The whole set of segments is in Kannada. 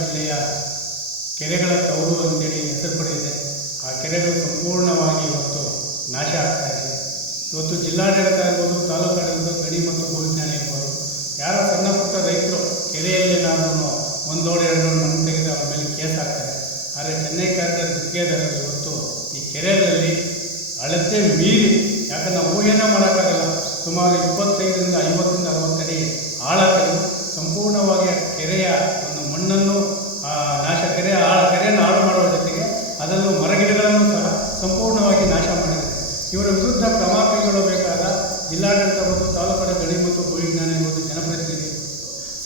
ಜಿಲ್ಲೆಯ ಕೆರೆಗಳ ತವರು ಅಂತೇಳಿ ಹೆಸರು ಪಡೆದಿದೆ. ಆ ಕೆರೆಗಳು ಸಂಪೂರ್ಣವಾಗಿ ಇವತ್ತು ನಾಶ ಆಗ್ತಾ ಇದೆ. ಇವತ್ತು ಜಿಲ್ಲಾಡಳಿತ ಇರ್ಬೋದು, ತಾಲೂಕಾಡಳಿತ, ಗಣಿ ಮತ್ತು ಭೂವಿಜ್ಞಾನ ಇರ್ಬೋದು, ಯಾರೋ ಸಣ್ಣ ಪುಟ್ಟ ರೈತರು ಕೆರೆಯಲ್ಲಿ ನಾನು ಒಂದು ಲೋಡ್ 2 ಲೋಡ್ ಮಣ್ಣು ತೆಗೆದು ಅವ್ರ ಮೇಲೆ ಕೇಸ್ ಹಾಕ್ತಾರೆ. ಆದರೆ ಚೆನ್ನೈ ಕಾರಿಡಾರ್ ಗುತ್ತಿಗೆದಾರರು ಇವತ್ತು ಈ ಕೆರೆಗಳಲ್ಲಿ ಅಳತೆ ಮೀರಿ, ಯಾಕಂದ್ರೆ ನಾವು ಊಹೆನೇ ಮಾಡೋಕ್ಕಾಗಲ್ಲ, ಸುಮಾರು 25ರಿಂದ 50ರಿಂದ 60 ಅಡಿ ಆಳ ತೆಗೆದು ಸಂಪೂರ್ಣವಾಗಿ ಕೆರೆಯ ಒಂದು ಮಣ್ಣನ್ನು ಕೆರೆಯನ್ನು ಹಾಳು ಮಾಡುವ ಜೊತೆಗೆ ಅದನ್ನು ಮರಗಿಡಗಳನ್ನು ಸಹ ಸಂಪೂರ್ಣವಾಗಿ ನಾಶ ಮಾಡಿದೆ. ಇವರ ವಿರುದ್ಧ ಕ್ರಮ ಕೈಗೊಳ್ಳಬೇಕಾದ ಜಿಲ್ಲಾಡಳಿತ ಮತ್ತು ತಾಲೂಕರ ಗಣಿ ಮತ್ತು ಭೂವಿಜ್ಞಾನ ಇರುವುದು ಜನಪ್ರತಿನಿಧಿ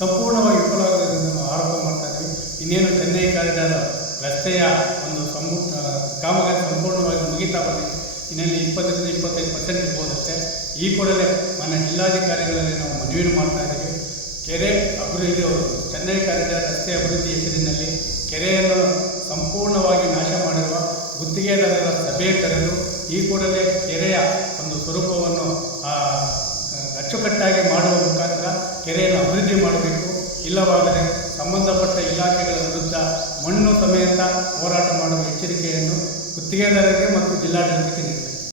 ಸಂಪೂರ್ಣವಾಗಿ ವಿಫಲವಾಗುವುದರಿಂದ ನಾವು ಆರೋಪ ಮಾಡ್ತಾ ಇದ್ದೀವಿ. ಇನ್ನೇನು ಚೆನ್ನೈ ಕಾರಿಡಾರ್ ರಸ್ತೆಯ ಒಂದು ಕಾಮಗಾರಿ ಸಂಪೂರ್ಣವಾಗಿ ಮುಗಿತಾ ಬಂದಿದೆ. ಇನ್ನಲ್ಲಿ 20ರಿಂದ 25% ಇರ್ಬೋದಷ್ಟೇ. ಈ ಕೂಡಲೇ ಮಾನ್ಯ ಜಿಲ್ಲಾಧಿಕಾರಿಗಳಲ್ಲಿ ನಾವು ಮನವಿ ಮಾಡ್ತಾ ಇದ್ದೀವಿ. ಕೆರೆ ಅಭಿವೃದ್ಧಿ ಚೆನ್ನೈ ಕಾರಿಡಾರ್ ರಸ್ತೆ ಅಭಿವೃದ್ಧಿ ಹೆಸರಿನಲ್ಲಿ ಕೆರೆಯನ್ನು ಸಂಪೂರ್ಣವಾಗಿ ನಾಶ ಮಾಡಿರುವ ಗುತ್ತಿಗೆದಾರರ ಸಭೆ ಕರೆದು ಈ ಕೂಡಲೇ ಕೆರೆಯ ಒಂದು ಸ್ವರೂಪವನ್ನು ಅಚ್ಚುಕಟ್ಟಾಗಿ ಮಾಡುವ ಮುಖಾಂತರ ಕೆರೆಯನ್ನು ಅಭಿವೃದ್ಧಿ ಮಾಡಬೇಕು. ಇಲ್ಲವಾದರೆ ಸಂಬಂಧಪಟ್ಟ ಇಲಾಖೆಗಳ ವಿರುದ್ಧ ಮಣ್ಣು ಸಮೇತ ಹೋರಾಟ ಮಾಡುವ ಎಚ್ಚರಿಕೆಯನ್ನು ಗುತ್ತಿಗೆದಾರರಿಗೆ ಮತ್ತು ಜಿಲ್ಲಾಡಳಿತಕ್ಕೆ ನೀಡಿದ್ದಾರೆ.